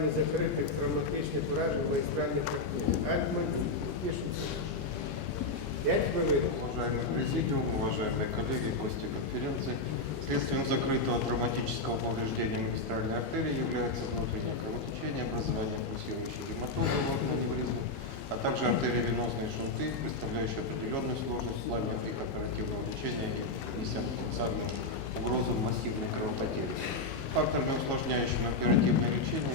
лікуванні закритих травматичних уражень магістральних артерій. Альтман пишеться. П'ять хвилин. Уважаемый президиум, уважаемые коллеги, гости конференции, следствием закрытого травматического повреждения магистральной артерии является внутреннее кровотечение, образование пульсирующей гематозы лобного аневризмы, а также артериовенозные шунты, представляющие определенную сложность в плане их оперативного лечения и неся потенциальную угрозу массивной кровопотери. Факторами, усложняющими оперативное лечение, является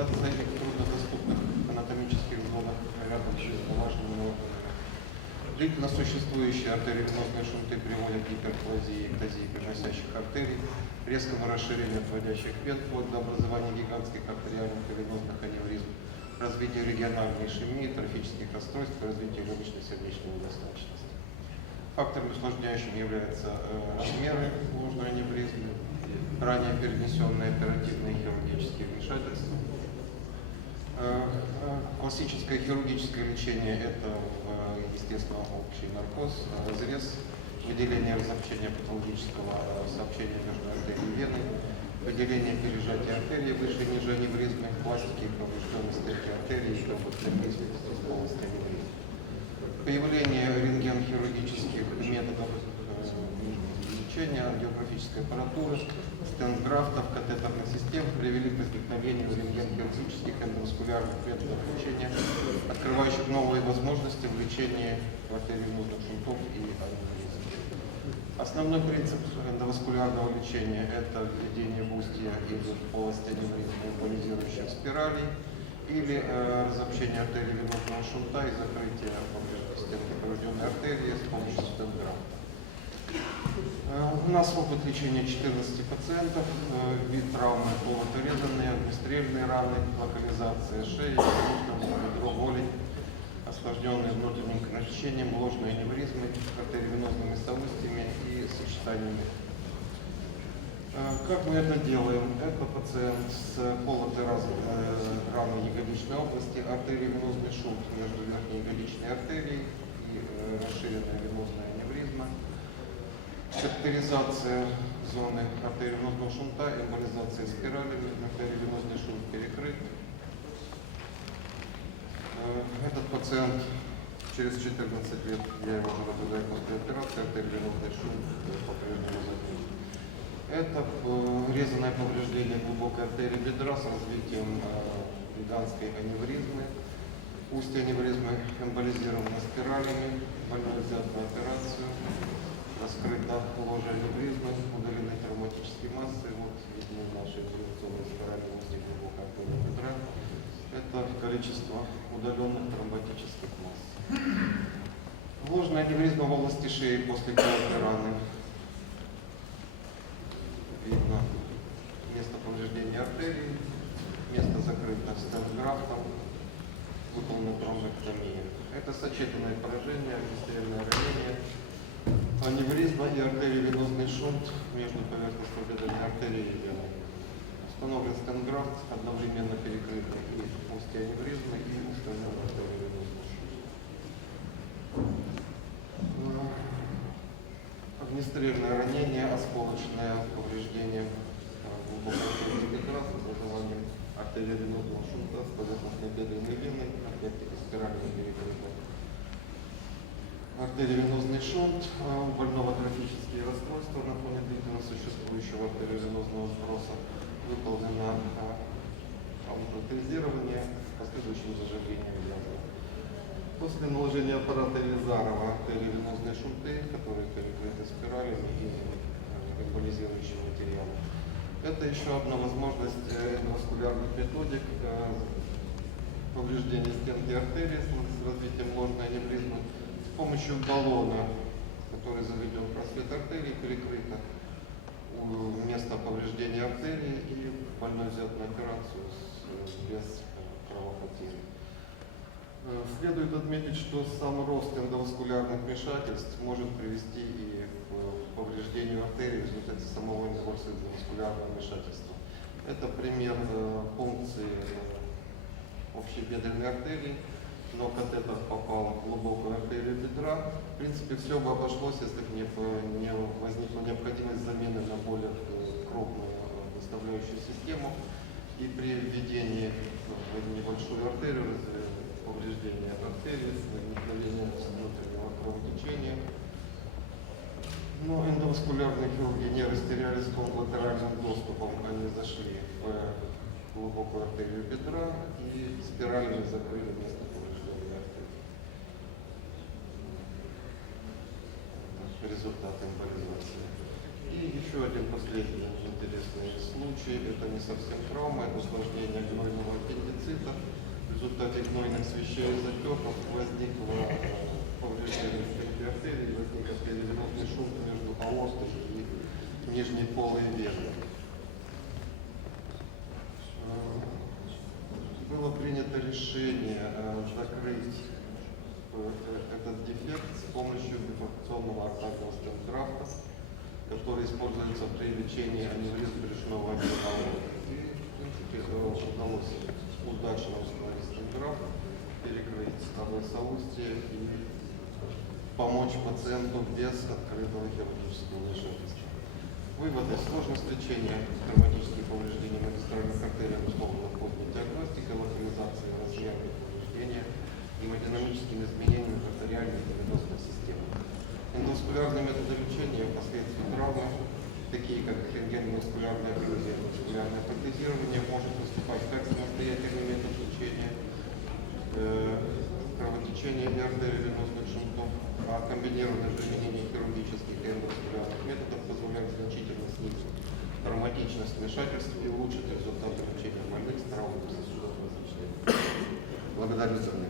локализация их в труднодоступных анатомических зонах рядом с важными органами Длительно существующие артериовенозные шунты приводят к гиперплазии и эктазии переносящих артерий, резкому расширению отводящих вен вплоть до образования гигантских артериальных и аневризм, развитию региональной ишемии, трофических расстройств и развитию легочной сердечной недостаточности. Факторами усложняющими являются э, размеры ложной аневризмы, ранее перенесенные оперативные хирургические вмешательства, Классическое хирургическое лечение – это, э, естественно, общий наркоз, э, разрез, выделение разобщения патологического э, сообщения между артерией и веной, выделение пережатия артерии выше и ниже аневризмы, пластики поврежденности артерии с полости аневризмы. Появление рентген-хирургических методов э, лечения, ангиографической аппаратуры, стенографтов, катетерных систем привели к возникновению рентген-хирургических эндоваскулярных методов лечения, открывающих новые возможности в лечении артериовенозных шунтов и аневризм. Основной принцип эндоваскулярного лечения – это введение в устье или в полость аневризма эмболизирующих спиралей или э, разобщение артериовенозного шунта и закрытие поврежденной артерии с помощью стенографта. Э, У нас опыт лечения 14 пациентов, э, вид травмы полуторезанные, огнестрельные раны, локализация шеи, бедро, голень, осложненные внутренним кровотечением, ложные аневризмы, артериовенозными совустиями и сочетаниями. Э, Как мы это делаем? Это пациент с полотой раны ягодичной области, артериовенозный шунт между верхней ягодичной артерией и расширенная венозная аневризма катетеризация зоны артериовенозного шунта, эмболизация спиралями, артериовенозный шунт перекрыт. Э, Этот пациент через 14 лет, я его уже наблюдаю после операции, артериовенозный шунт э, по-прежнему закрыт. Это э, резанное повреждение глубокой артерии бедра с развитием гигантской аневризмы. Устье аневризмы эмболизировано спиралями, больной взят на операцию раскрыта ложа аневризмы, удалены травматические массы. Вот видны наши инфекционные спирали устья глубокой артерии бедра. Это количество удаленных тромботических масс. Ложная аневризма в области шеи после колоты раны. Видно место повреждения артерии, место закрыто стенографтом, выполнена тромбэктомия. Это сочетанное поражение, аневризма и артериовенозный шунт между поверхностной бедренной артерией и веной. Установлен стенграфт, одновременно перекрыты и устье аневризмы, и устранен артериовенозный шунт. Огнестрельное ранение, осколочное повреждение глубокой артерии бедра с образованием артериовенозного шунта с поверхностной бедренной веной, опять-таки спирально перекрытой артериовенозный шунт, а у больного трофические расстройства на фоне длительно существующего артериовенозного сброса выполнено а, амбулаторизирование с последующим заживлением язвы. После наложения аппарата Елизарова артериовенозные шунты, которые перекрыты спиралями и эмболизирующим материалом. Это еще одна возможность э, эндоваскулярных методик повреждения стенки артерии с развитием ложной аневризмы помощью баллона, который заведен в просвет артерии, перекрыто место повреждения артерии и больной взят на операцию с- без э, кровопотери. Э, Следует отметить, что сам рост эндоваскулярных вмешательств может привести и к повреждению артерии в результате самого эндоваскулярного вмешательства. Это пример э, пункции э, общебедренной артерии, но катетер попал в глубокую артерию бедра. В принципе, все бы обошлось, если бы не, не возникла необходимость замены на более э, крупную э, доставляющую систему. И при введении в небольшую артерию, повреждения артерии, возникновения внутреннего кровотечения, но эндоваскулярные хирурги не растерялись латеральным доступом, они зашли в глубокую артерию бедра и спирально закрыли место повреждения артерии. Это результат эмболизации. И еще один последний интересный случай, это не совсем травма, это осложнение гнойного аппендицита. В результате гнойных свещей и запеков возникло повреждение стенки артерии, возник артериовенозный шум между аортой и нижней полой вены. Э, Было принято решение э, закрыть этот дефект с помощью бифракционного артального стенографта, который используется при лечении аневризм брюшного отдела. Э, удалось удачно установить стенограф, перекрыть старое соустье и помочь пациенту без открытого хирургического вмешательства. Выводы. Сложность лечения травматических повреждений магистральных артерий условно входит диагностика, локализация размера повреждения, гемодинамическими изменениями артериальной венозной системы. Эндоваскулярные методы лечения впоследствии травмы, такие как рентгеноваскулярное окклюзия, васкулярное протезирование, может выступать как самостоятельный метод лечения, э, кровотечения артериовенозных шунтов, а комбинированное применение хирургических и эндоваскулярных методов позволяет значительно снизить травматичность вмешательств и улучшить результаты лечения больных с травмами сосудов различных. Благодарю за внимание.